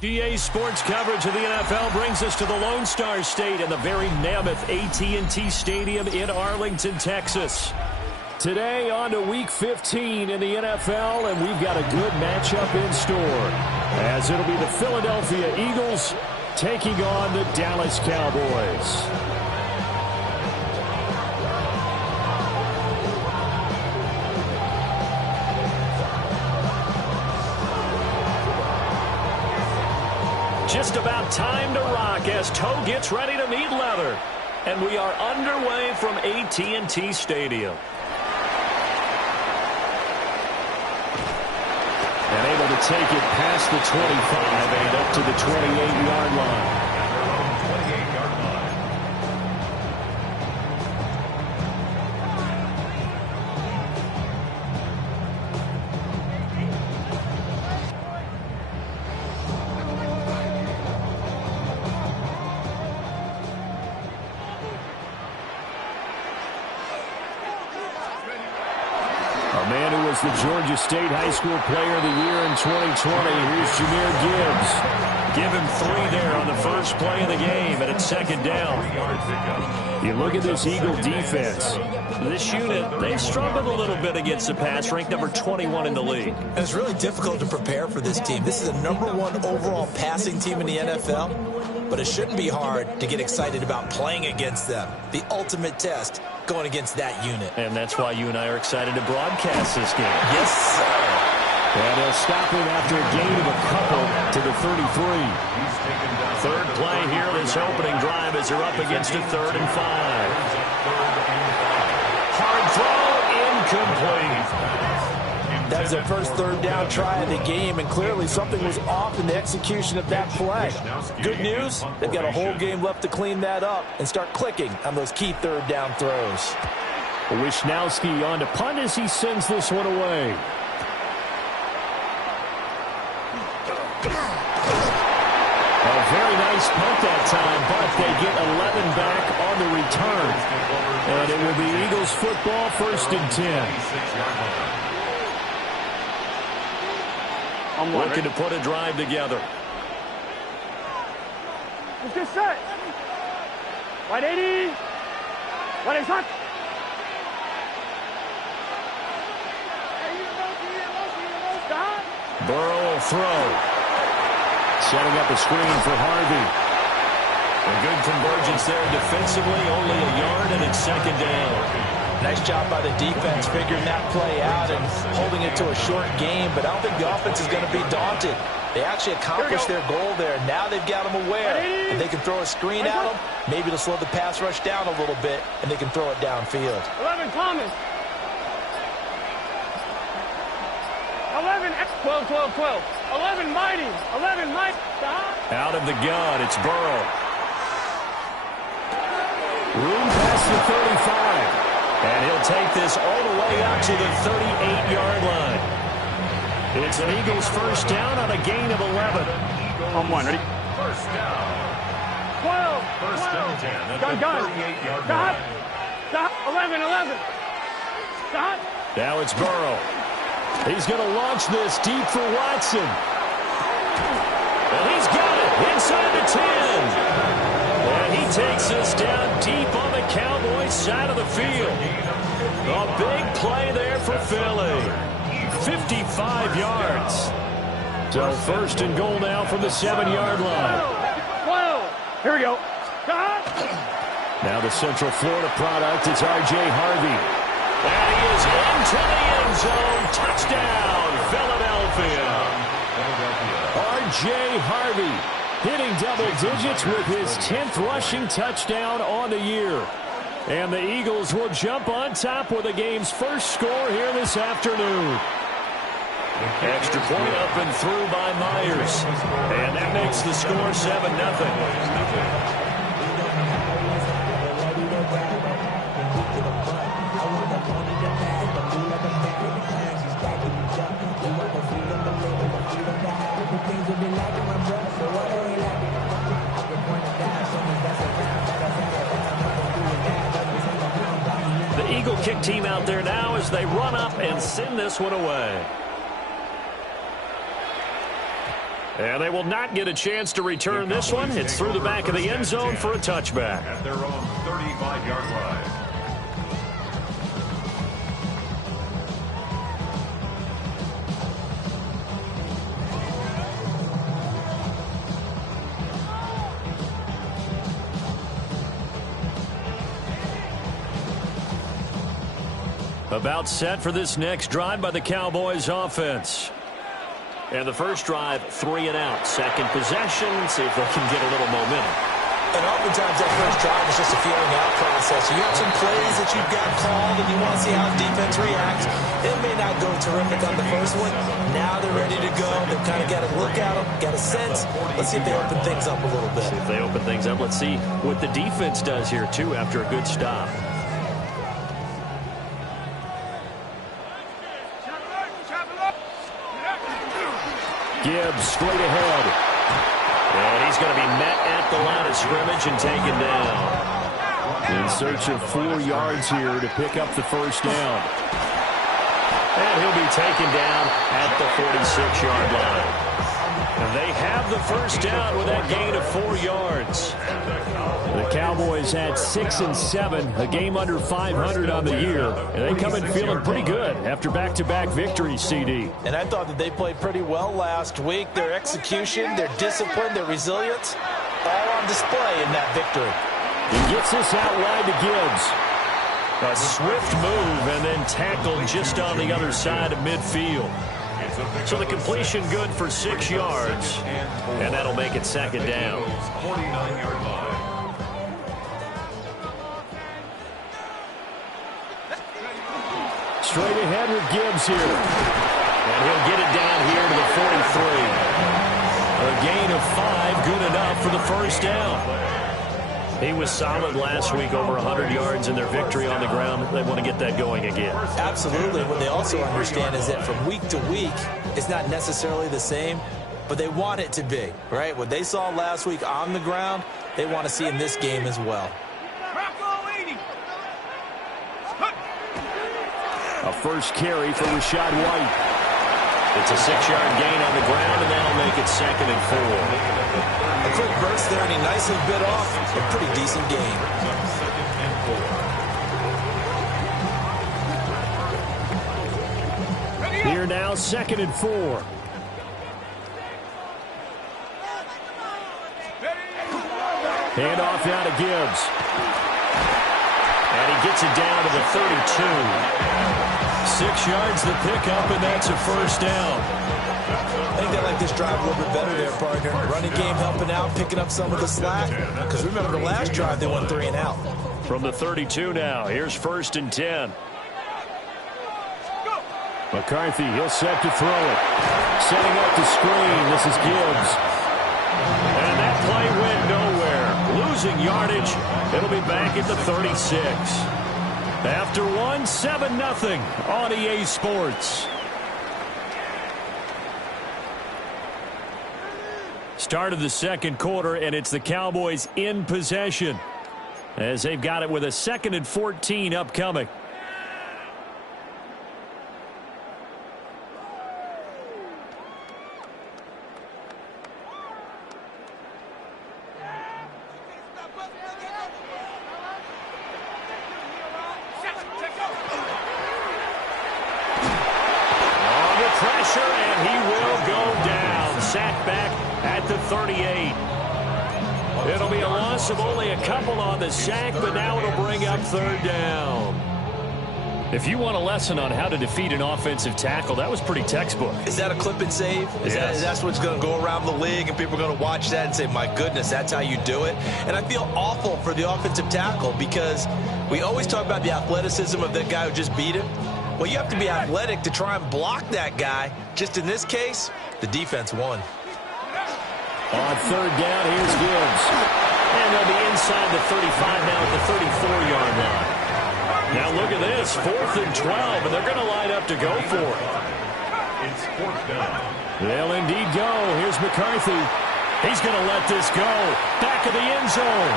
GA Sports coverage of the NFL brings us to the Lone Star State and the very mammoth AT&T Stadium in Arlington, Texas. Today on to Week 15 in the NFL, and we've got a good matchup in store, as it'll be the Philadelphia Eagles taking on the Dallas Cowboys. Just about time to rock as Toe gets ready to meet leather. And we are underway from AT&T Stadium. And able to take it past the 25 and up to the 28-yard line. The Georgia State High School Player of the Year in 2020. Here's Jahmyr Gibbs. Give him 3 there on the first play of the game, and it's second down. You look at this Eagle defense. This unit, they struggled a little bit against the pass, ranked number 21 in the league. And it's really difficult to prepare for this team. This is the #1 overall passing team in the NFL, but it shouldn't be hard to get excited about playing against them. The ultimate test going against that unit. And that's why you and I are excited to broadcast this game. Yes, sir. And they'll stop him after a gain of a couple to the 33. Third play here, this opening drive as they're up against a 3rd and 5. Hard throw, incomplete. That was their first 3rd down try of the game, and clearly something was off in the execution of that play. Good news, they've got a whole game left to clean that up and start clicking on those key 3rd down throws. Wisnowski on to punt as he sends this one away. A very nice punt that time, but they get 11 back on the return. And it will be Eagles football, 1st and 10. Looking to put a drive together. Let's get set. 180. 180. Burrow will throw. Setting up a screen for Harvey. A good convergence there defensively, only a yard, and it's second down. Nice job by the defense figuring that play out and holding it to a short game, but I don't think the offense is going to be daunted. They actually accomplished their goal there. Now they've got them aware. And they can throw a screen at them. Maybe it'll slow the pass rush down a little bit, and they can throw it downfield. 11, Thomas. 11, 12, 12, 12. 11, Mighty. 11, Mighty. Out of the gun, it's Burrow. Room past the 35. And he'll take this all the way out to the 38-yard line. It's an Eagles first down on a gain of 11. On 1, ready? First down. 12. First down 10 at the 38-yard Stop. line. Stop. 11, 11. Stop. Now it's Burrow. He's going to launch this deep for Watson. And he's got it inside the 10. And he takes us down deep on the Cowboys side of the field. A big play there for Philly. 55 yards. So 1st and goal now from the 7-yard line. 12. Here we go. Now the Central Florida product is R.J. Harvey. And he is into the end zone. Touchdown, Philadelphia. R.J. Harvey hitting double digits with his 10th rushing touchdown on the year. And the Eagles will jump on top with the game's first score here this afternoon. Extra point up and through by Myers. And that makes the score 7-0. The Eagle kick team out there now as they run up and send this one away. And they will not get a chance to return this one. It's through the back of the end zone for a touchback. At their own 35-yard line. About set for this next drive by the Cowboys offense. And the first drive, 3 and out. Second possession, see if they can get a little momentum. And oftentimes that first drive is just a feeling out process. You have some plays that you've got called and you want to see how the defense reacts. It may not go terrific on the first one. Now they're ready to go. They've kind of got a look at them, got a sense. Let's see if they open things up a little bit. See if they open things up. Let's see what the defense does here, too, after a good stop. Gibbs straight ahead. And he's going to be met at the line of scrimmage and taken down. In search of 4 yards here to pick up the first down. And he'll be taken down at the 46-yard line. And they have the first down with that gain of 4 yards. The Cowboys had 6 and 7, a game under 500 on the year. And they come in feeling pretty good after back-to-back victories, CD. And I thought that they played pretty well last week. Their execution, their discipline, their resilience, all on display in that victory. He gets this out wide to Gibbs. A swift move and then tackled just on the other side of midfield. So the completion good for 6 yards, and that'll make it second down. 49-yard line. Straight ahead with Gibbs here. And he'll get it down here to the 43. A gain of 5, good enough for the first down. He was solid last week, over 100 yards in their victory on the ground. They want to get that going again. Absolutely. What they also understand is that from week to week, it's not necessarily the same, but they want it to be, right? What they saw last week on the ground, they want to see in this game as well. A first carry for Rachaad White. It's a 6-yard gain on the ground, and that'll make it second and 4. A quick burst there, and he nicely bit off a pretty decent gain. Here now, second and 4. Hand off now to Gibbs. And he gets it down to the 32. 6 yards the pickup, and that's a first down. I think they like this drive a little bit better there, partner. Running game helping out, picking up some of the slack. Because remember, the last drive, they went 3 and out. From the 32 now, here's first and 10. McCarthy, he'll set to throw it. Setting up the screen, this is Gibbs. And that play went nowhere. Losing yardage, it'll be back at the 36. After 1, 7-0 on EA Sports. Start of the second quarter, and it's the Cowboys in possession as they've got it with a 2nd and 14 upcoming. Pressure, and he will go down. Sacked back at the 38. It'll be a loss of only a couple on the sack, but now it'll bring up 3rd down. If you want a lesson on how to defeat an offensive tackle, that was pretty textbook. Is that a clip and save? That's what's going to go around the league, and people are going to watch that and say, my goodness, that's how you do it? And I feel awful for the offensive tackle because we always talk about the athleticism of that guy who just beat him. Well, you have to be athletic to try and block that guy. Just in this case, the defense won. On 3rd down, here's Gibbs. And they'll be inside the 35 now at the 34-yard line. Now look at this, 4th and 12, and they're going to line up to go for it. It's 4th down. They'll indeed go. Here's McCarthy. He's going to let this go. Back of the end zone.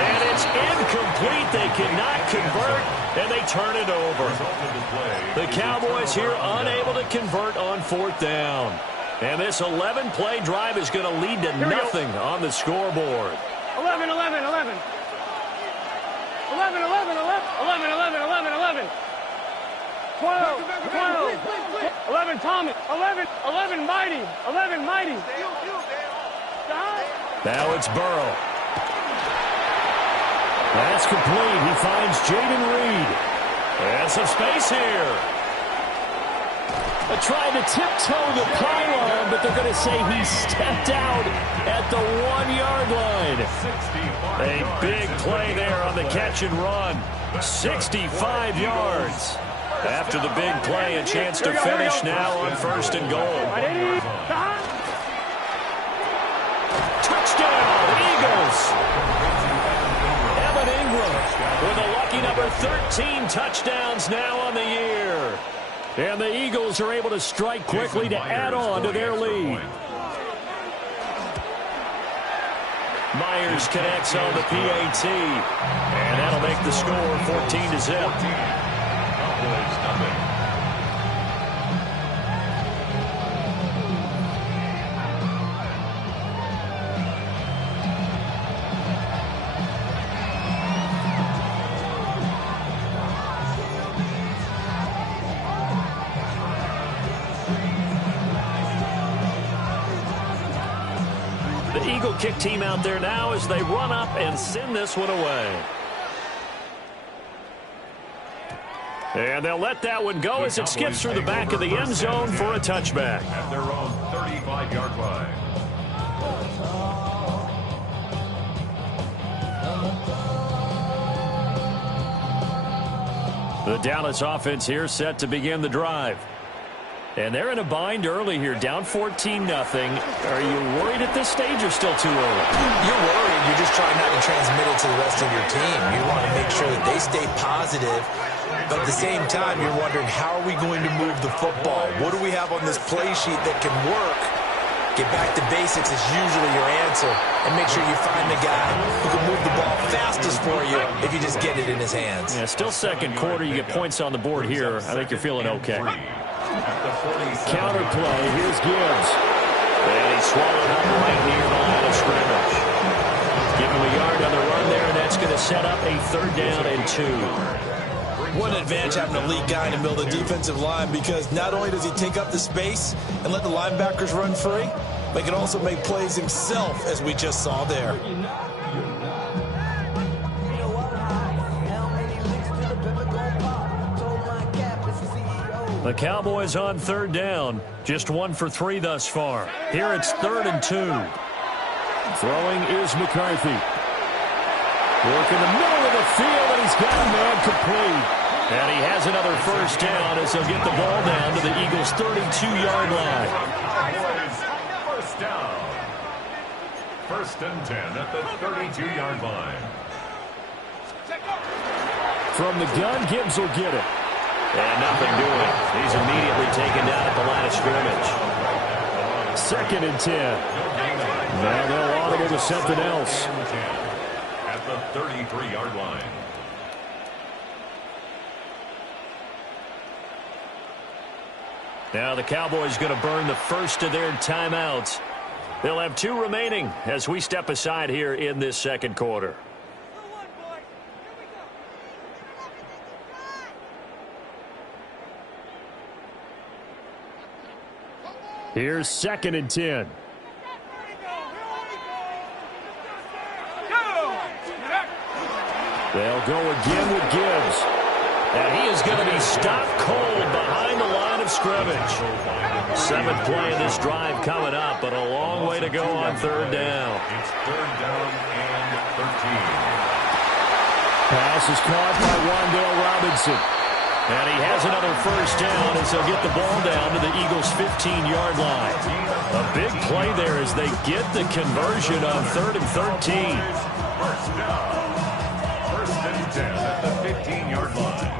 And it's incomplete. They cannot convert, and they turn it over. The Cowboys here unable to convert on 4th down. And this 11-play drive is going to lead to nothing on the scoreboard. 11, 11, 11. 11, 11, 11. 11, 11, 11, 11. 12, 12. 11, Thomas. 11, 11, Mighty. 11, Mighty. Now it's Burrow. That's complete. He finds Jaden Reed. And some space here. They're trying to tiptoe the pylon, but they're going to say he stepped out at the 1-yard line. A big play there on the catch and run. 65 yards. After the big play, a chance to finish now on 1st and goal. Touchdown, Eagles. Evan Ingram with a lucky number 13 touchdowns now on the year. And the Eagles are able to strike quickly to add on to their lead. Myers connects on the PAT. And that'll make the score 14-0. Eagle kick team out there now as they run up and send this one away. And they'll let that one go as it skips through the back of the end zone for a touchback. At their own 35-yard line. The Dallas offense here set to begin the drive. And they're in a bind early here, down 14-0. Are you worried at this stage or still too early? You're worried. You're just trying not to transmit it to the rest of your team. You want to make sure that they stay positive. But at the same time, you're wondering, how are we going to move the football? What do we have on this play sheet that can work? Get back to basics is usually your answer. And make sure you find the guy who can move the ball fastest for you if you just get it in his hands. Yeah, still second quarter. You get points on the board here. I think you're feeling okay. Counter play. Here's Gibbs. And he's swallowed up right near the line of scrimmage. Give him a yard on the run there, and that's going to set up a 3rd down and 2. What an advantage having an elite guy in the middle of the defensive line, because not only does he take up the space and let the linebackers run free, but he can also make plays himself, as we just saw there. The Cowboys on 3rd down. Just 1 for 3 thus far. Here it's 3rd and 2. Throwing is McCarthy. Work in the middle of the field, and he's got a man complete. And he has another 1st down as he'll get the ball down to the Eagles' 32-yard line. 1st down. 1st and 10 at the 32-yard line. From the gun, Gibbs will get it. And nothing doing. He's immediately taken down at the line of scrimmage. 2nd and 10. Now they'll audible to something else. At the 33-yard line. Now the Cowboys going to burn the first of their timeouts. They'll have 2 remaining as we step aside here in this 2nd quarter. Here's 2nd and 10. They'll go again with Gibbs. And he is going to be stopped cold behind the line of scrimmage. 7th play of this drive coming up, but a long way to go on 3rd down. It's 3rd down and 13. Pass is caught by Wan'Dale Robinson. And he has another 1st down as they'll get the ball down to the Eagles' 15-yard line. A big play there as they get the conversion on 3rd and 13. 1st down. 1st and 10 at the 15-yard line.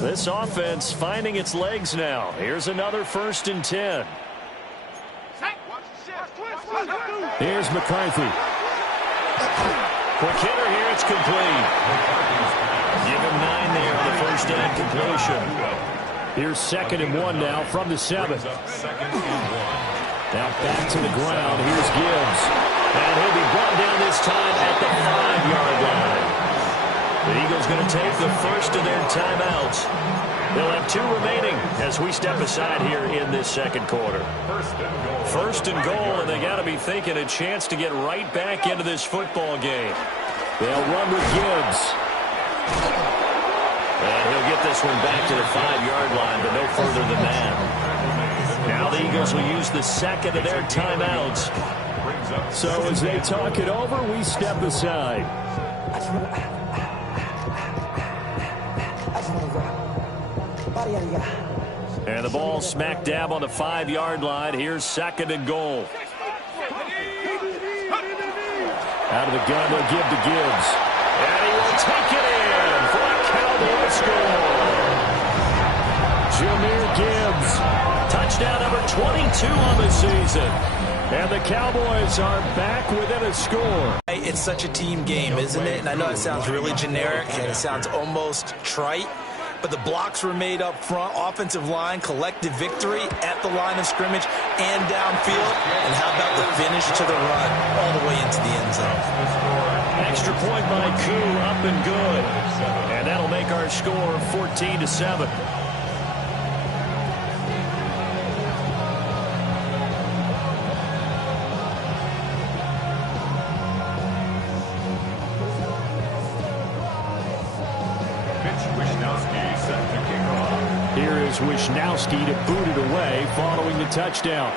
This offense finding its legs now. Here's another 1st and 10. Here's McCarthy. Quick hitter here. It's complete. Give him 9 there on the first down completion. Here's 2nd and 1 now from the 7. Now back to the ground. Here's Gibbs. And he'll be brought down this time at the 5-yard line. The Eagles going to take the first of their timeouts. They'll have 2 remaining as we step aside here in this second quarter. First and goal, and they got to be thinking a chance to get right back into this football game. They'll run with Gibbs. And he'll get this one back to the 5-yard line, but no further than that. Now the Eagles will use the second of their timeouts. So as they talk it over, we step aside. And the ball smack dab on the 5-yard line. Here's 2nd and goal. Out of the gun, they'll give to Gibbs. And he will take it in for a Cowboy score. Jahmyr Gibbs. Touchdown number 22 on the season. And the Cowboys are back within a score. It's such a team game, isn't it? And I know it sounds really generic and it sounds almost trite, but the blocks were made up front, offensive line, collective victory at the line of scrimmage and downfield. And how about the finish to the run all the way into the end zone? Extra point by Koo, up and good. And that'll make our score 14-7. Here is Wisnowski to boot it away following the touchdown.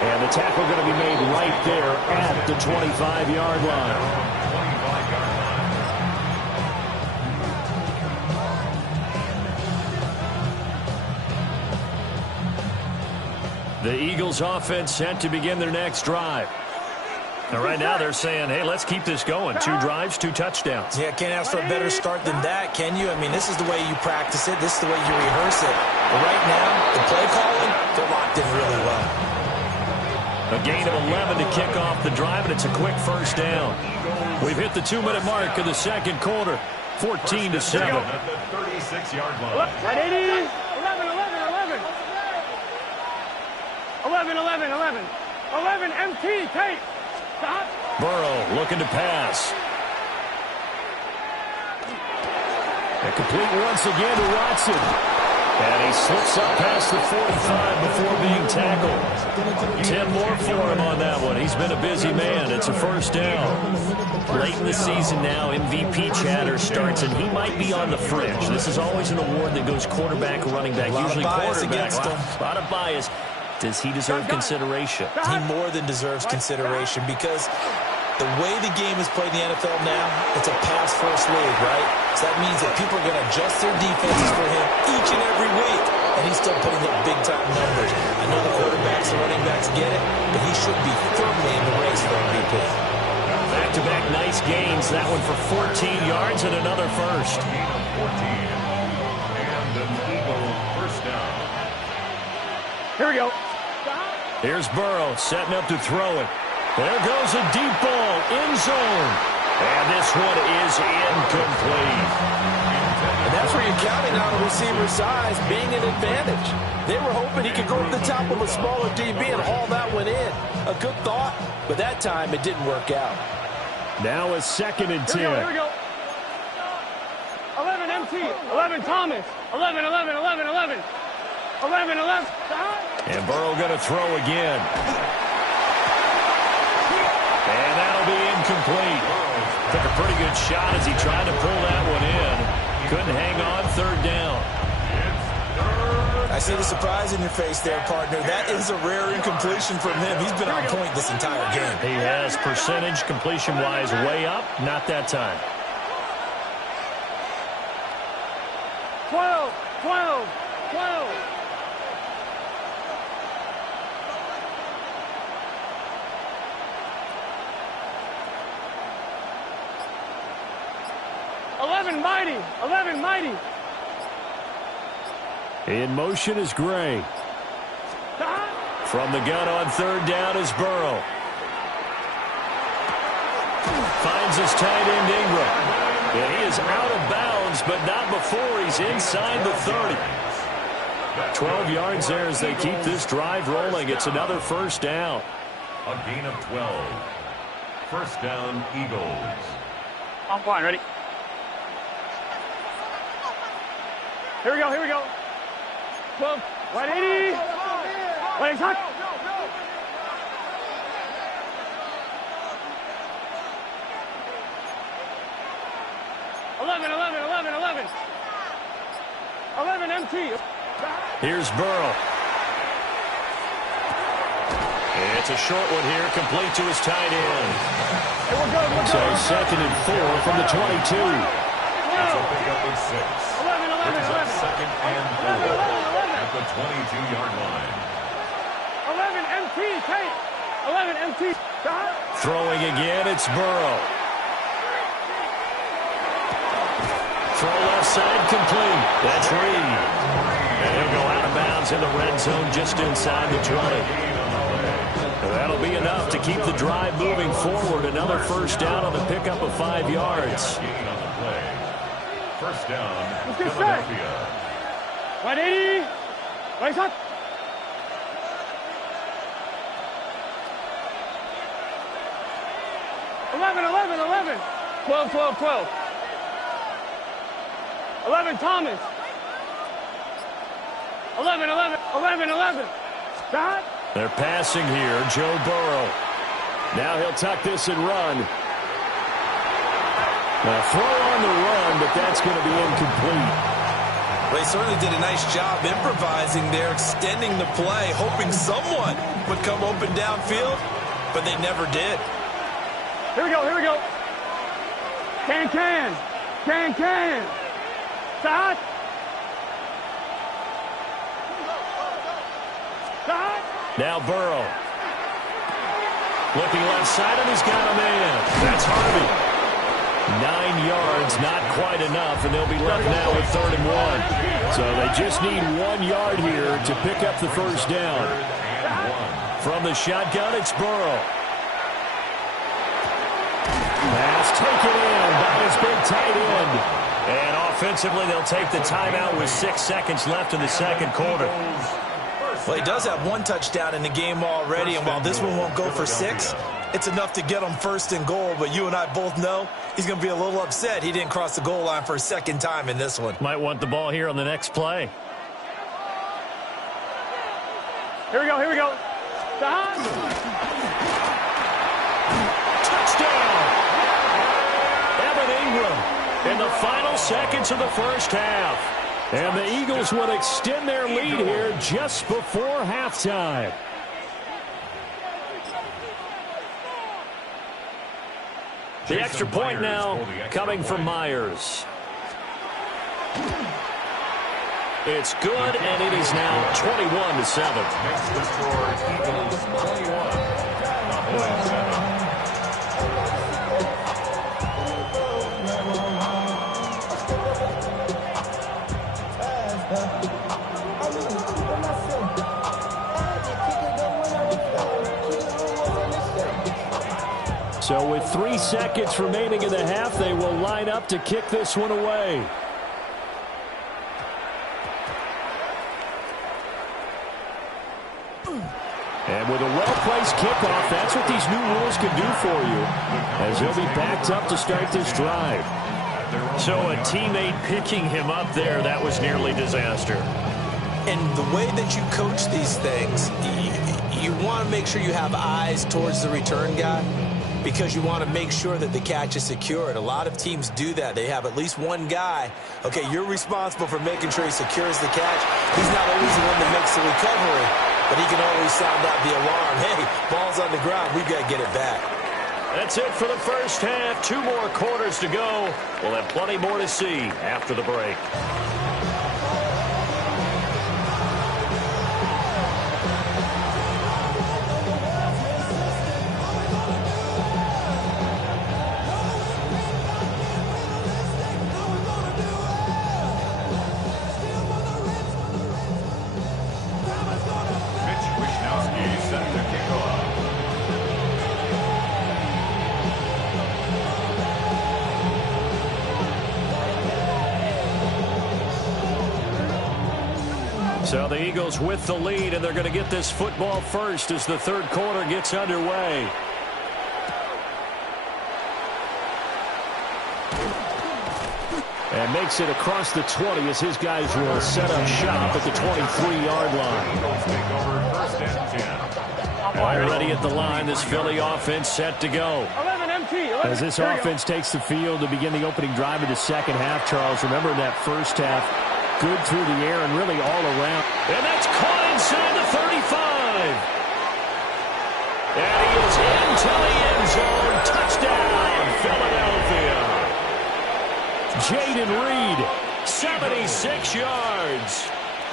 And the tackle going to be made right there at the 25-yard line. The Eagles offense set to begin their next drive. And right now they're saying, hey, let's keep this going. 2 drives, 2 touchdowns. Yeah, can't ask for a better start than that, can you? I mean, this is the way you practice it. This is the way you rehearse it. But right now, the play calling, they're locked in really well. A gain of 11 to kick off the drive, and it's a quick first down. We've hit the 2-minute mark of the second quarter, 14-7. 36-yard line. 11, MT, tape. Stop. Burrow looking to pass. And complete once again to Watson. And he slips up past the 45 before being tackled. 10 more for him on that one. He's been a busy man. It's a first down. Late in the season now, MVP chatter starts, and he might be on the fringe. This is always an award that goes quarterback, running back, usually quarterback. A lot of bias. Does he deserve consideration? He more than deserves consideration because the way the game is played in the NFL now, it's a pass-first league, right? So that means that people are going to adjust their defenses for him each and every week, and he's still putting up big-time numbers. I know the quarterbacks and running backs get it, but he should be firmly in the race for MVP. Back-to-back nice gains. That one for 14 yards and another first. And an Eagle first down. Here we go. Here's Burrow setting up to throw it. There goes a deep ball, end zone. And this one is incomplete. And that's where you're counting on the receiver's size being an advantage. They were hoping he could go to the top of a smaller DB and haul that one in. A good thought, but that time it didn't work out. Now a 2nd and 10. Here we go. 11, MT. 11, Thomas. 11. 11. And Burrow going to throw again. And that'll be incomplete. Took a pretty good shot as he tried to pull that one in. Couldn't hang on, 3rd down. I see the surprise in your face there, partner. That is a rare incompletion from him. He's been on point this entire game. He has percentage completion-wise way up. Not that time. 12. 11, mighty. In motion is Gray. From the gun on third down is Burrow. Finds his tight end Ingram. And he is out of bounds, but not before he's inside the 30. 12 yards there as they keep this drive rolling. It's another first down. A gain of 12. First down, Eagles. I'm fine. Ready? Here we go. Here we go. 12. 180. Wait, hot. 11, 11, 11, 11. 11 MT. Here's Burrow. It's a short one here, complete to his tight end. Hey, we're good, So second and 4 from the 22. That's a pickup of 6. 11, 11, Brings up 11. second and 4 at the 22-yard line. 11 MT, Tate. 11 MT. Throwing again, it's Burrow. Throw left side complete. That's Reed. And he'll go out of bounds in the red zone just inside the 20. That'll be enough to keep the drive moving forward. Another first down on the pickup of 5 yards. Gain on the play. First down, Let's get Philadelphia. 180. Wait, hot. 11, 11, 11. 12, 12, 12. 11, Thomas. 11, 11, 11, 11. Stop. They're passing here, Joe Burrow. Now he'll tuck this and run. A throw on the run, but that's going to be incomplete. They certainly did a nice job improvising there, extending the play, hoping someone would come open downfield, but they never did. Here we go, here we go. Can. Stop. Stop. Now Burrow. Looking left side, and he's got a man. That's Harvey. 9 yards, not quite enough, and they'll be left now with 3rd and 1. So they just need 1 yard here to pick up the first down. From the shotgun, it's Burrow. Pass taken in by his big tight end. And offensively, they'll take the timeout with 6 seconds left in the second quarter. Well, he does have 1 touchdown in the game already, and while this one won't go for 6, it's enough to get him 1st and goal. But you and I both know he's going to be a little upset he didn't cross the goal line for a second time in this one. Might want the ball here on the next play. Here we go, here we go. Stop. Touchdown! Evan Ingram in the final seconds of the first half. And the Eagles would extend their lead here just before halftime. The extra point now coming from Myers. It's good, and it is now 21-7. Makes the score Eagles 21. The holding seven. So with 3 seconds remaining in the half, they will line up to kick this one away. And with a well-placed kickoff, that's what these new rules can do for you, as he'll be backed up to start this drive. So a teammate picking him up there, that was nearly disaster. And the way that you coach these things, you want to make sure you have eyes towards the return guy, because you want to make sure that the catch is secured. A lot of teams do that. They have at least one guy. Okay, you're responsible for making sure he secures the catch. He's not always the one that makes the recovery, but he can always sound out the alarm. Hey, ball's on the ground. We've got to get it back. That's it for the first half. 2 more quarters to go. We'll have plenty more to see after the break. Mitch Wishnowsky So the Eagles with the lead, and they're going to get this football first as the third quarter gets underway. And makes it across the 20 as his guys will set up shop at the 23-yard line. Already at the line, this Philly offense set to go. 11 MT. 11. As this offense takes the field to begin the opening drive of the second half, Charles, remember in that first half, good through the air and really all around. And that's caught inside the 35. And he is into the end zone. Touchdown, Philadelphia. Jayden Reed, 76 yards.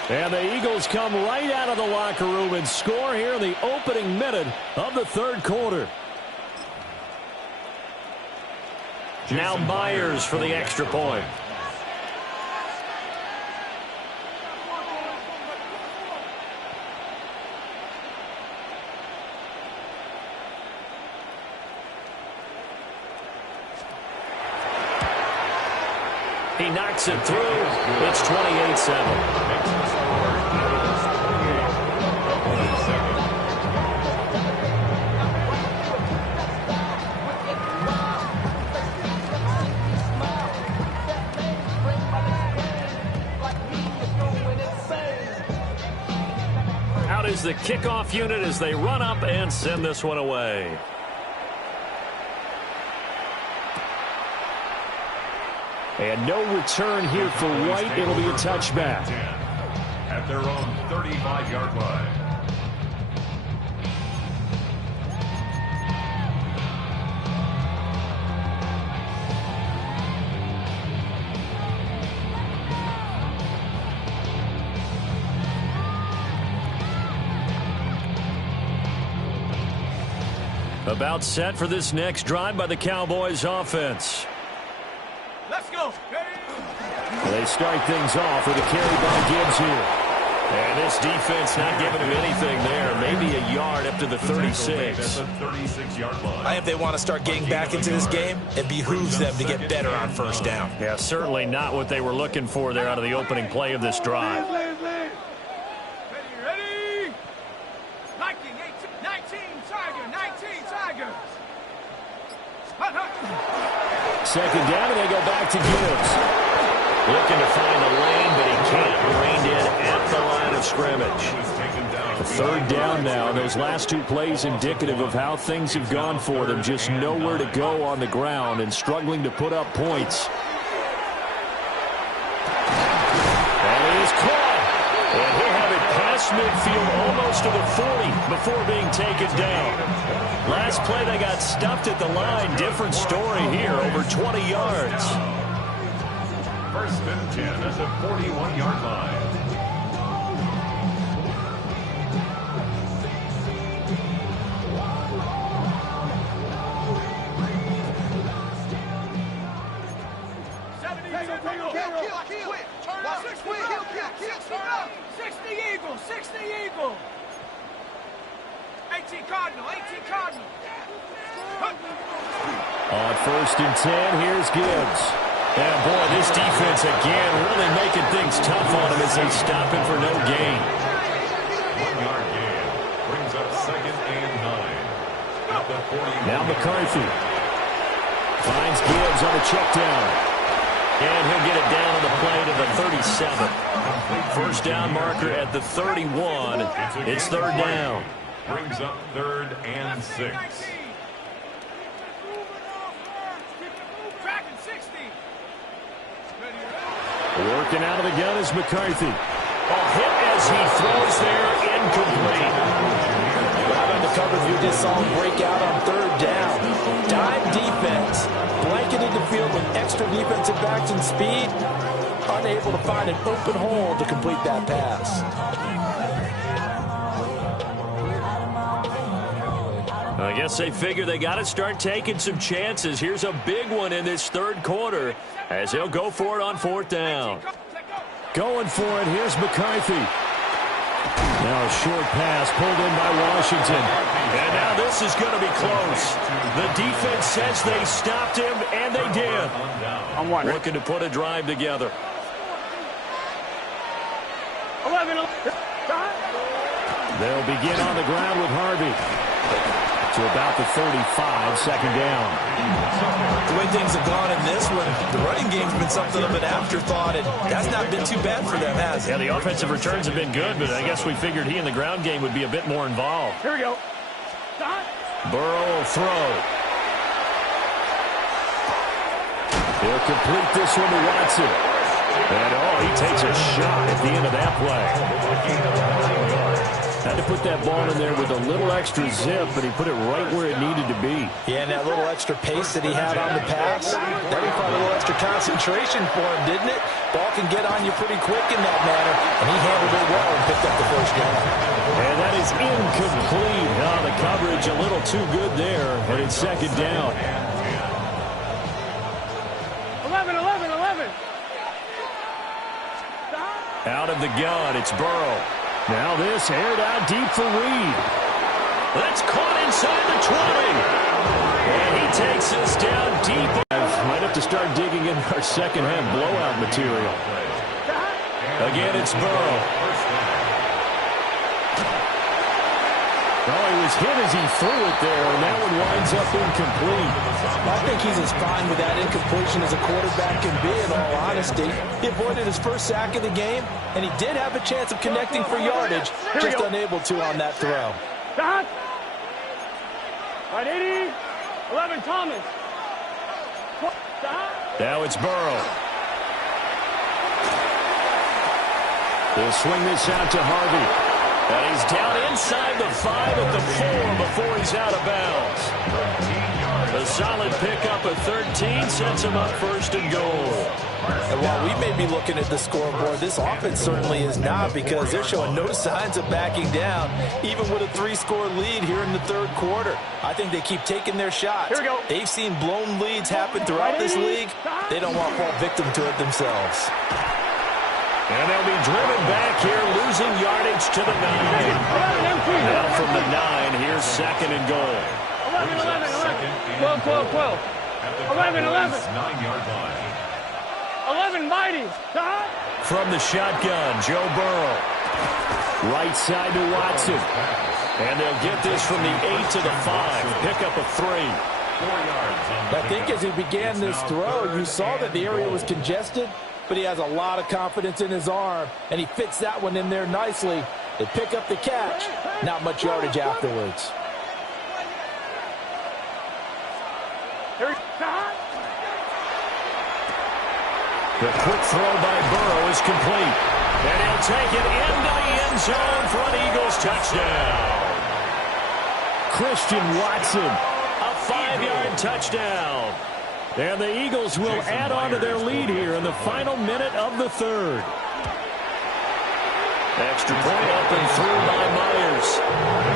And the Eagles come right out of the locker room and score here in the opening minute of the third quarter. Now Myers for the extra point. He knocks it through. It's 28-7. Out is the kickoff unit as they run up and send this one away. And no return here for White. It'll be a touchback. At their own 35-yard line. About set for this next drive by the Cowboys offense. Let's go. They start things off with a carry by Gibbs here. And this defense not giving him anything there. Maybe a yard up to the 36. I think they want to start getting back into this game. It behooves them to get better on first down. Yeah, certainly not what they were looking for there out of the opening play of this drive. Ready? 19, 19, Tiger, 19, Tiger. Second down, and they go back to Gibbs. Looking to find a lane, but he can't. Reined in at the line of scrimmage. Third down now. Those last two plays indicative of how things have gone for them. Just nowhere to go on the ground and struggling to put up points. And he is caught. And he'll have it past midfield almost to the 40 before being taken down. Last play they got stuffed at the line. Different story here, over 20 yards. First and 10 at the 41-yard line. Turn up. 60 Eagle. 60 Eagle. 18 Cardinal. 18 Cardinal. On first and 10, here's Gibbs. And boy, this defense again really making things tough on him as they stop him for no gain. 1 yard gain brings up second and 9. At the 40. Now McCarthy finds Gibbs on the check down. And he'll get it down on the play to the 37. First down marker at the 31. It's third down. Brings up third and 6. Working out of the gun is McCarthy. A hit as he throws there, incomplete. Right on the coverage, we just saw him break out on third down. Dime defense, blanketed the field with extra defensive backs and speed, unable to find an open hole to complete that pass. I guess they figure they got to start taking some chances. Here's a big one in this third quarter as he'll go for it on fourth down. Going for it, here's McCarthy. Now a short pass pulled in by Washington. And now this is going to be close. The defense says they stopped him, and they did. On one. Looking to put a drive together. 11. 11. They'll begin on the ground with Harvey. To about the 35, second down. The way things have gone in this one, the running game's been something of an afterthought, and that's not been too bad for them, has it? Yeah, the offensive returns have been good, but I guess we figured he in the ground game would be a bit more involved. Here we go. Burrow will throw. He'll complete this one to Watson. And, he takes a shot at the end of that play. Had to put that ball in there with a little extra zip, but he put it right where it needed to be. Yeah, and that little extra pace that he had on the pass, that required a little extra concentration for him, didn't it? Ball can get on you pretty quick in that manner, and he handled it well and picked up the first down. And that is incomplete. The coverage a little too good there, and it's second down. 11. Out of the gun, it's Burrow. Now this aired out deep for Reed. That's caught inside the 20. And he takes us down deep. Might have to start digging in our second half blowout material. Again, it's Burrow. He was hit as he threw it there, and that one winds up incomplete. I think he's as fine with that incompletion as a quarterback can be, in all honesty. He avoided his first sack of the game, and he did have a chance of connecting for yardage, just unable to on that throw. Stop. Right, 80. 11, Thomas. Stop. Now it's Burrow. They'll swing this out to Harvey. And he's down inside the 5 at the 4 before he's out of bounds. A solid pickup of 13 sets him up first and goal. And while we may be looking at the scoreboard, this offense certainly is not, because they're showing no signs of backing down, even with a 3-score lead here in the third quarter. I think they keep taking their shots. Here we go. They've seen blown leads happen throughout this league. They don't want to fall victim to it themselves. And they'll be driven back here, losing yardage to the 9. Now from the 9, here's second and goal. 11. 12. 11. 9-yard line. 11, Mighty. Stop. From the shotgun, Joe Burrow. Right side to Watson. And they'll get this from the 8 to the 5. Pick up a 3. 4 yards. I think as he began this throw, you saw that the area was congested, but he has a lot of confidence in his arm, and he fits that one in there nicely. They pick up the catch. Not much yardage afterwards. The quick throw by Burrow is complete. And he'll take it into the end zone for an Eagles touchdown. Christian Watson, a 5-yard touchdown. And the Eagles will add on to their lead here in the final minute of the third. Extra point up and through by Myers.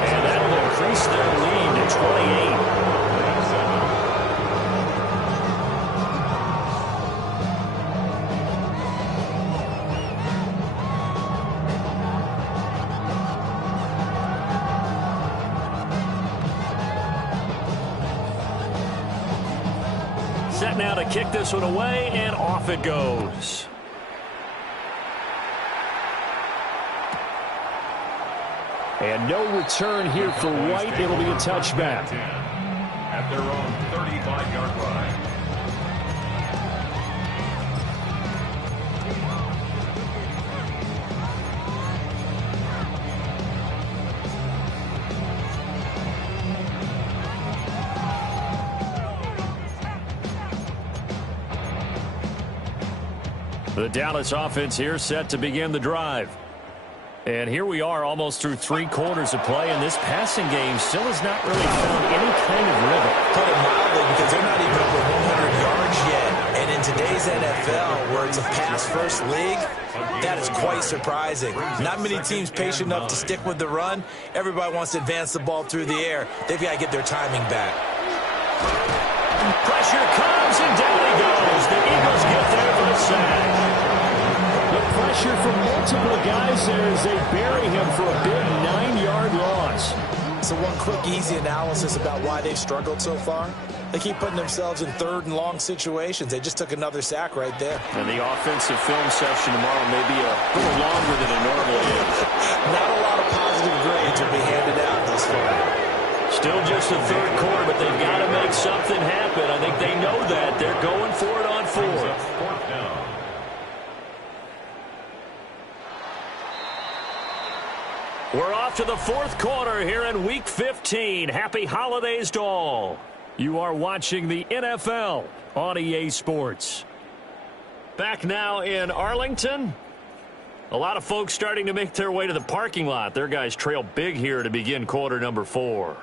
And that will increase their lead to 28. Set now to kick this one away, and off it goes. And no return here for White. It'll be a touchback. At their own 35-yard line. The Dallas offense here set to begin the drive. And here we are almost through 3 quarters of play, and this passing game still has not really found any kind of rhythm. Put it mildly, because they're not even over 100 yards yet. And in today's NFL, where it's a pass-first league, that is quite surprising. Not many teams patient enough to stick with the run. Everybody wants to advance the ball through the air. They've got to get their timing back. Pressure comes, and down he goes. The Eagles get there for the sack. The pressure from multiple guys there as they bury him for a big 9-yard loss. So one quick, easy analysis about why they've struggled so far. They keep putting themselves in third and long situations. They just took another sack right there. And the offensive film session tomorrow may be a little longer than it normally is. Not a lot of positive grades will be handed out this far. Still just the third quarter, but they've got to make something happen. I think they know that. They're going for it on fourth. Fourth down. We're off to the fourth quarter here in Week 15. Happy holidays to all. You are watching the NFL on EA Sports. Back now in Arlington. A lot of folks starting to make their way to the parking lot. Their guys trail big here to begin quarter number 4.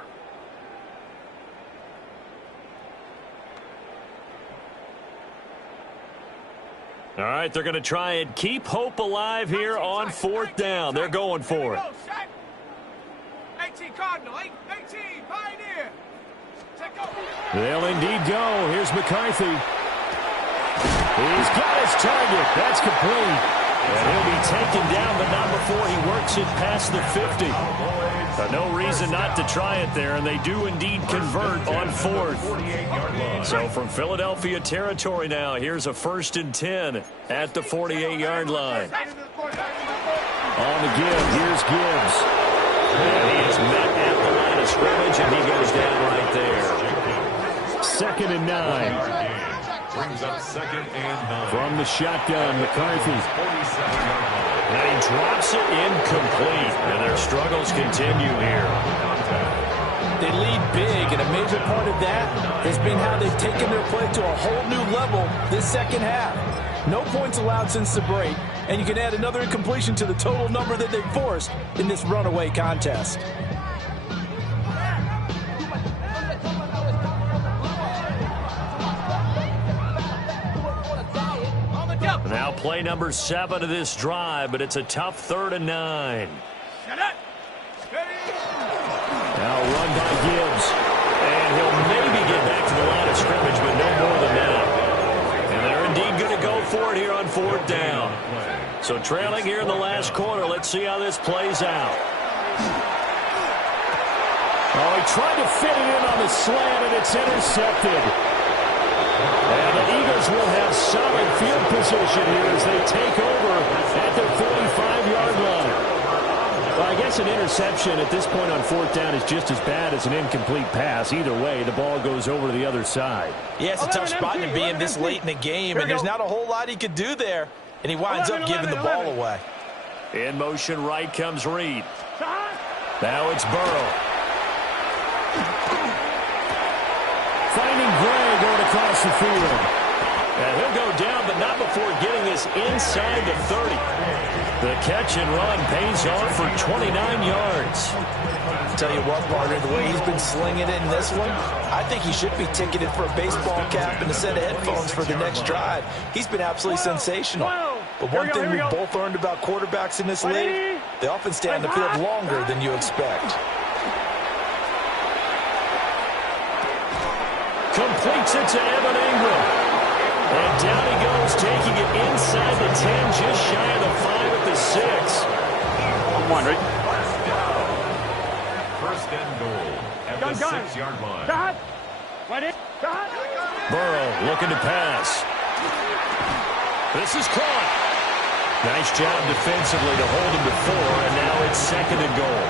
All right, they're going to try and keep hope alive here on fourth down. They're going for it. 18 Cardinal, 18 Pioneer. They'll indeed go. Here's McCarthy. He's got his target. That's complete. And he'll be taken down, but not before he works it past the 50. No reason not to try it there, and they do indeed convert on fourth. So from Philadelphia territory now, here's a 1st and 10 at the 48-yard line. On the give, here's Gibbs. And he is met at the line of scrimmage, and he goes down right there. 2nd and 9. Brings up 2nd and 9. From the shotgun, McCarthy. And he drops it incomplete. And their struggles continue here. They lead big, and a major part of that has been how they've taken their play to a whole new level this second half. No points allowed since the break, and you can add another incompletion to the total number that they've forced in this runaway contest. Now play number 7 of this drive, but it's a tough 3rd and 9. Now run by Gibbs. And he'll maybe get back to the line of scrimmage, but no more than that. And they're indeed going to go for it here on 4th down. So trailing here in the last quarter. Let's see how this plays out. Oh, he tried to fit it in on the slant, and it's intercepted. And the Eagles will have solid field position here as they take over at their 45-yard line. Well, I guess an interception at this point on 4th down is just as bad as an incomplete pass. Either way, the ball goes over to the other side. Yeah, it's a tough spot to be in this late in the game, and there's not a whole lot he could do there, and he winds up giving the ball away. In motion right comes Reed. Now it's Burrow. Finding Gray going across the field. And he'll go down, but not before getting this inside the 30. The catch and run pays off for 29 yards. Tell you what, partner, the way he's been slinging it in this one, I think he should be ticketed for a baseball cap and a set of headphones for the next drive. He's been absolutely sensational. But one thing we've both learned about quarterbacks in this league, they often stay on the field longer than you expect. Completes it to Evan Ingram. And down he goes, taking it inside the 10, just shy of the 5 at the 6. On one, right? 1st and goal at the 6-yard line. Burrow looking to pass. This is caught. Nice job defensively to hold him to 4, and now it's 2nd and goal.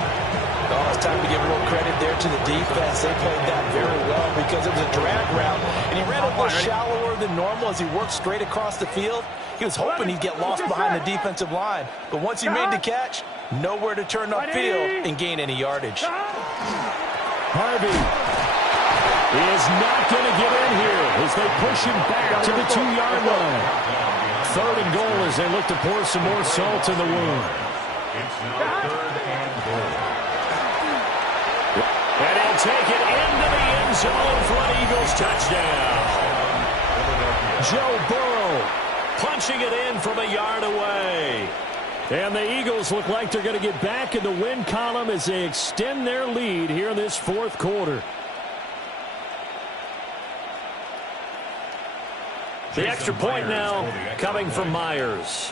Oh, it's time to give a little credit there to the defense. They played that very well because it was a drag route, and he ran a little shallower than normal as he worked straight across the field. He was hoping he'd get lost behind the defensive line, but once he made the catch, nowhere to turn upfield and gain any yardage. Harvey is not going to get in here as they push him back to the 2-yard line. 3rd and goal as they look to pour some more salt in the wound. It's now 3rd and goal. And he'll take it into the end zone for an Eagles touchdown. Joe Burrow punching it in from a yard away. And the Eagles look like they're going to get back in the win column as they extend their lead here in this 4th quarter. The extra point now coming from Myers.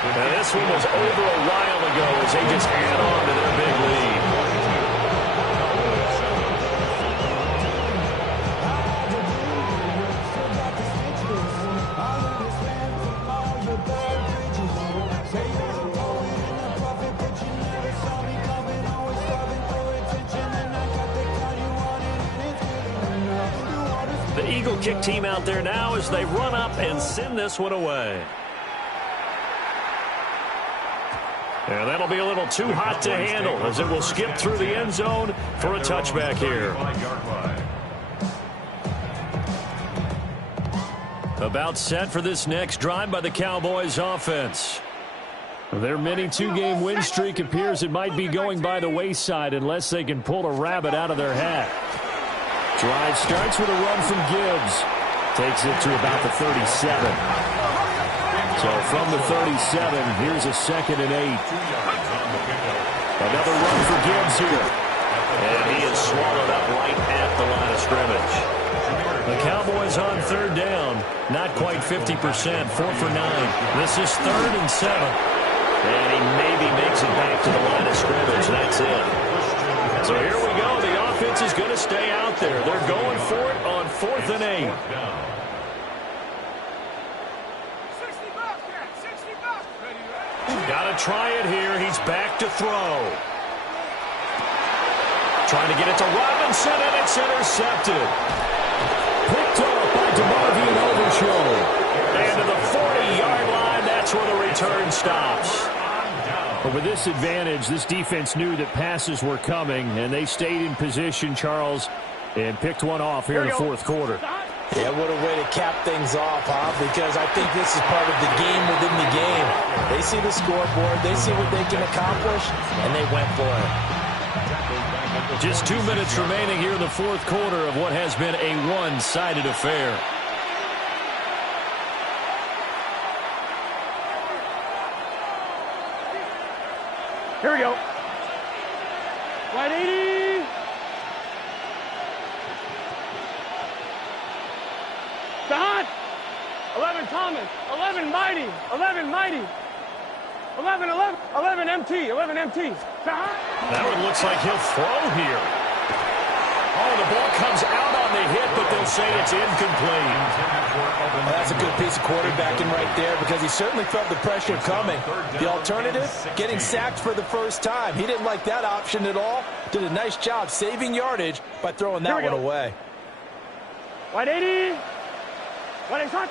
Now this one was over a while ago as they just add on to their big lead. Eagle kick team out there now as they run up and send this one away. And that'll be a little too hot to handle as it will skip through the end zone for a touchback here. About set for this next drive by the Cowboys offense. Their mini two-game win streak appears it might be going by the wayside unless they can pull a rabbit out of their hat. Drive starts with a run from Gibbs. Takes it to about the 37. So from the 37, here's a 2nd and 8. Another run for Gibbs here. And he is swallowed up right at the line of scrimmage. The Cowboys on 3rd down. Not quite 50%. 4 for 9. This is 3rd and 7. And he maybe makes it back to the line of scrimmage. That's it. So here we go. The offense is going to stay out there. They're going for it on 4th and 8. Got to try it here. He's back to throw. Trying to get it to Robinson, and it's intercepted. Picked up by DeMarvion Overshow. And to the 40-yard line, that's where the return stops. But with this advantage, this defense knew that passes were coming, and they stayed in position, Charles, and picked one off here in the 4th quarter. Yeah, what a way to cap things off, huh? Because I think this is part of the game within the game. They see the scoreboard, they see what they can accomplish, and they went for it. Just 2 minutes remaining here in the 4th quarter of what has been a one-sided affair. Here we go. Right 80. Dot. 11 Thomas. 11 Mighty. 11 Mighty. 11 MT. 11 MT. Dot. Now it looks like he'll throw here. Oh, the ball comes out on the hit, but they'll say it's incomplete. Well, that's a good piece of quarterbacking right there because he certainly felt the pressure coming. The alternative, getting sacked for the first time. He didn't like that option at all. Did a nice job saving yardage by throwing that one away. White 80. White 80.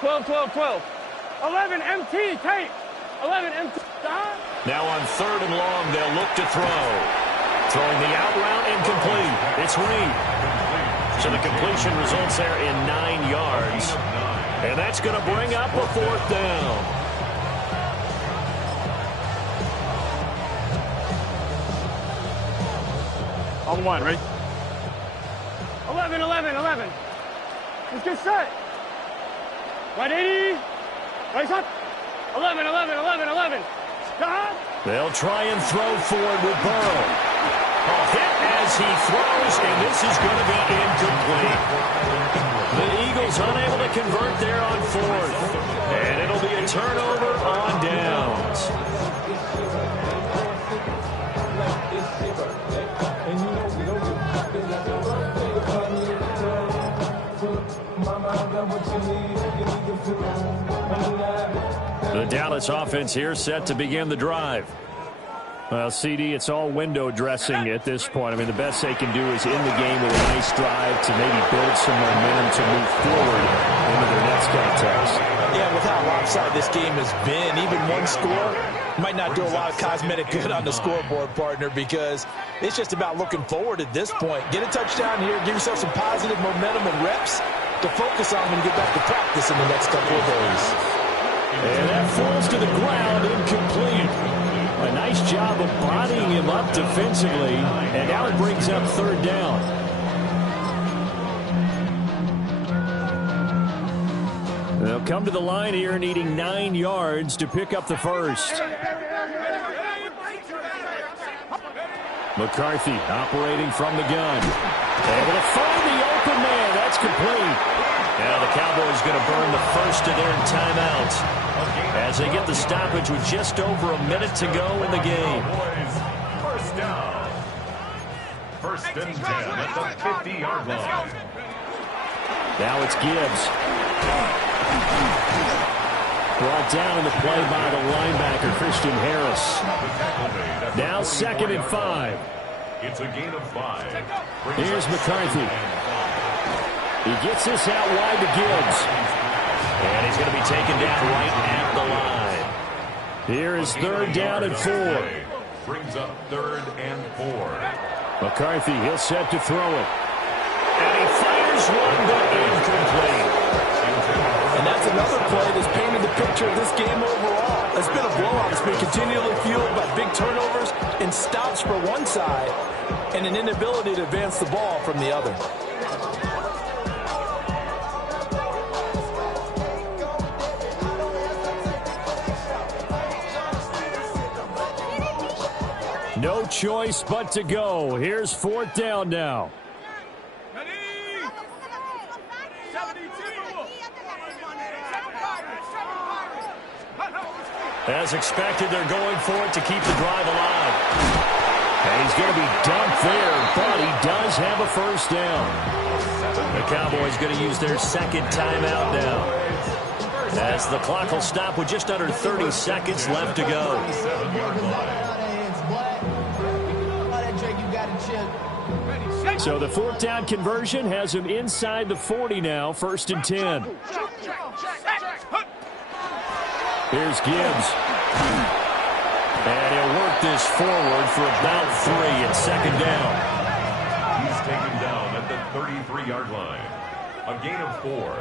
12, 12, 12. 11 MT. Tape. 11 MT. Now on 3rd and long, they'll look to throw. Throwing the out route, incomplete. It's Reed. So the completion results there in 9 yards. And that's going to bring up a 4th down. On 1, ready? 11, 11, 11. Let's get set. 180. Right shot. 11, 11, 11, 11. Stop. They'll try and throw forward with Burrow. A hit as he throws, and this is going to be incomplete. The Eagles unable to convert there on 4th. And it'll be a turnover on downs. The Dallas offense here set to begin the drive. Well, CD, it's all window dressing at this point. I mean, the best they can do is in the game with a nice drive to maybe build some momentum to move forward into their next contest. Yeah, with how lopsided this game has been, even one score might not do a lot of cosmetic good on the scoreboard, partner, because it's just about looking forward at this point. Get a touchdown here, give yourself some positive momentum and reps to focus on when you get back to practice in the next couple of days. And that falls to the ground, incomplete. A nice job of bodying him up defensively, and now it brings up 3rd down. They'll come to the line here needing 9 yards to pick up the first. McCarthy operating from the gun. Able to find the open man. That's complete. Now the Cowboys going to burn the first of their timeouts as they get the stoppage with just over a minute to go in the game. First down. 1st and 10 at the 50-yard line. Now it's Gibbs. Brought down in the play by the linebacker, Christian Harris. Now 2nd and 5. It's a gain of 5. Here's McCarthy. He gets this out wide to Gibbs. And he's going to be taken down right at the line. Here is 3rd down and 4. Brings up 3rd and 4. McCarthy, he'll set to throw it. And he fires one, but incomplete. And that's another play that's painted the picture of this game overall. It's been a blowout. It's been continually fueled by big turnovers and stops for one side and an inability to advance the ball from the other. No choice but to go. Here's 4th down now. As expected, they're going for it to keep the drive alive. And he's going to be dumped there, but he does have a 1st down. The Cowboys going to use their 2nd timeout now, as the clock will stop with just under 30 seconds left to go. So the 4th down conversion has him inside the 40 now, 1st and 10. Here's Gibbs. And he'll work this forward for about 3 and 2nd down. He's taken down at the 33-yard line. A gain of 4.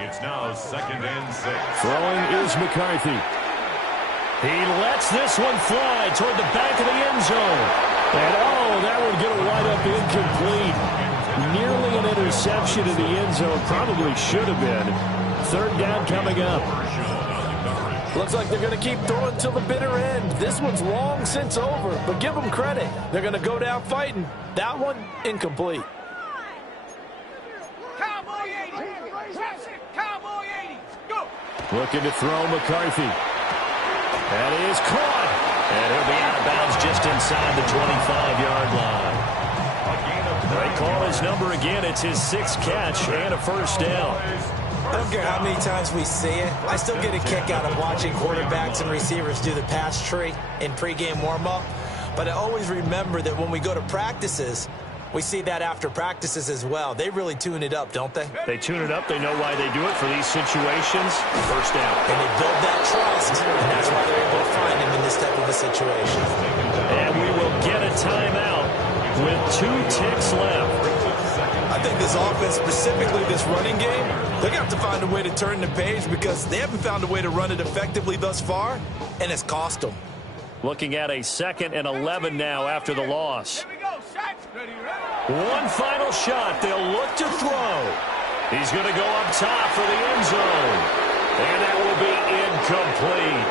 It's now 2nd and 6. Throwing is McCarthy. He lets this one fly toward the back of the end zone. And, that would get a wide up incomplete. Nearly an interception in the end zone. Probably should have been. 3rd down coming up. Looks like they're going to keep throwing till the bitter end. This one's long since over, but give them credit. They're going to go down fighting. That one, incomplete. Cowboy 80. Cowboy 80. Go. Looking to throw McCarthy. That is caught. And he'll be out of bounds just inside the 25-yard line. They call his number again. It's his 6th catch and a 1st down. I don't care how many times we see it. I still get a kick out of watching quarterbacks and receivers do the pass tree in pregame warm-up. But I always remember that when we go to practices, we see that after practices as well. They really tune it up, don't they? They tune it up. They know why they do it for these situations. 1st down. And they build that trust, and that's why they're able to find him in this type of a situation. And we will get a timeout with 2 ticks left. I think this offense, specifically this running game, they're going to have to find a way to turn the page because they haven't found a way to run it effectively thus far, and it's cost them. Looking at a 2nd and 11 now after the loss. One final shot. They'll look to throw. He's going to go up top for the end zone. And that will be incomplete.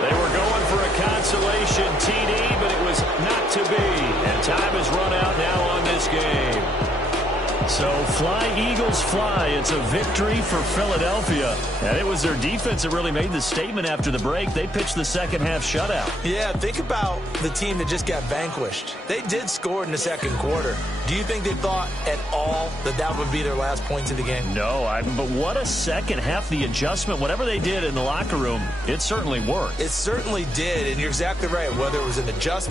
They were going for a consolation TD, but it was not to be. And time has run out now on this game. So fly, Eagles, fly. It's a victory for Philadelphia. And it was their defense that really made the statement after the break. They pitched the 2nd half shutout. Yeah, think about the team that just got vanquished. They did score in the 2nd quarter. Do you think they thought at all that that would be their last points of the game? No, but what a 2nd half. The adjustment, whatever they did in the locker room, it certainly worked. It certainly did, and you're exactly right. Whether it was an adjustment,